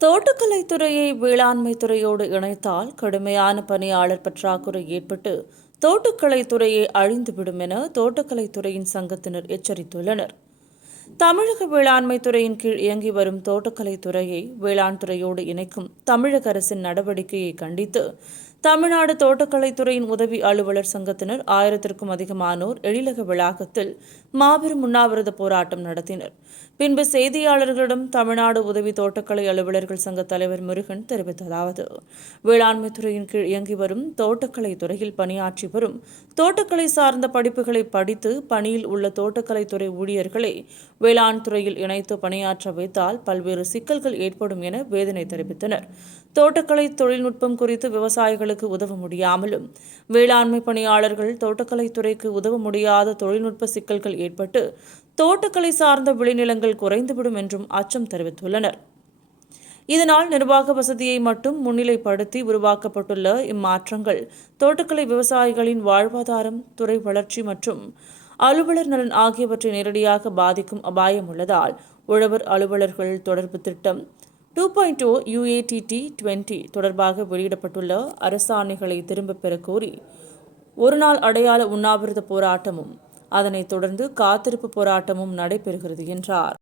தோட்டக்கலைத்துறையை வேளாண்மை துறையோடு இணைத்தால் கடுமையான பணியாளர் பற்றாக்குறை ஏற்பட்டு தோட்டக்கலைத்துறையை அழிந்துவிடும் என தோட்டக்கலைத்துறையின் சங்கத்தினர் எச்சரித்துள்ளனர். தமிழக வேளாண்மை துறையின் கீழ் இயங்கி வரும் தோட்டக்கலைத்துறையை வேளாண் துறையோடு இணைக்கும் தமிழக அரசின் நடவடிக்கையை கண்டித்து தமிழ்நாடு தோட்டக்கலைத்துறையின் உதவி அலுவலர் சங்கத்தினர் ஆயிரத்திற்கும் அதிகமானோர் எழிலக வளாகத்தில் மாபெரும் உண்ணாவிரத போராட்டம் நடத்தினர். பின்பு செய்தியாளர்களிடம் தமிழ்நாடு உதவி தோட்டக்கலை அலுவலர்கள் சங்க தலைவர் முருகன் தெரிவித்ததாவது வேளாண்மை துறையின் கீழ் இயங்கி வரும் தோட்டக்கலை துறையில் பணியாற்றி வரும் தோட்டக்கலை சார்ந்த படிப்புகளை படித்து பணியில் உள்ள தோட்டக்கலைத்துறை ஊழியர்களை வேளாண் துறையில் இணைத்து பணியாற்ற வைத்தால் பல்வேறு சிக்கல்கள் ஏற்படும் என வேதனை தெரிவித்தனர். தோட்டக்கலை தொழில்நுட்பம் குறித்து விவசாயிகள் விவசாயிகளுக்கு உதவ முடியாமலும் வேளாண்மை பணியாளர்கள் தோட்டக்கலைத்துறைக்கு உதவ முடியாத தொழில்நுட்ப சிக்கல்கள் ஏற்பட்டு தோட்டக்கலை சார்ந்த விளைநிலங்கள் குறைந்துவிடும் என்றும் அச்சம் தெரிவித்துள்ளனர். இதனால் நிர்வாக வசதியை மட்டும் முன்னிலைப்படுத்தி உருவாக்கப்பட்டுள்ள இம்மாற்றங்கள் தோட்டக்கலை விவசாயிகளின் வாழ்வாதாரம் துறை வளர்ச்சி மற்றும் அலுவலர் நலன் ஆகியவற்றை நேரடியாக பாதிக்கும் அபாயம் உள்ளதால் உழவர் அலுவலர்கள் தொடர்பு திட்டம் டூ பாயிண்ட் டூ யுஏடிடி டுவெண்ட்டி தொடர்பாக வெளியிடப்பட்டுள்ள அரசாணைகளை திரும்பப் பெற கோரி ஒருநாள் அடையாள உண்ணாவிரத போராட்டமும் அதனைத் தொடர்ந்து காத்திருப்பு போராட்டமும் நடைபெறுகிறது என்றார்.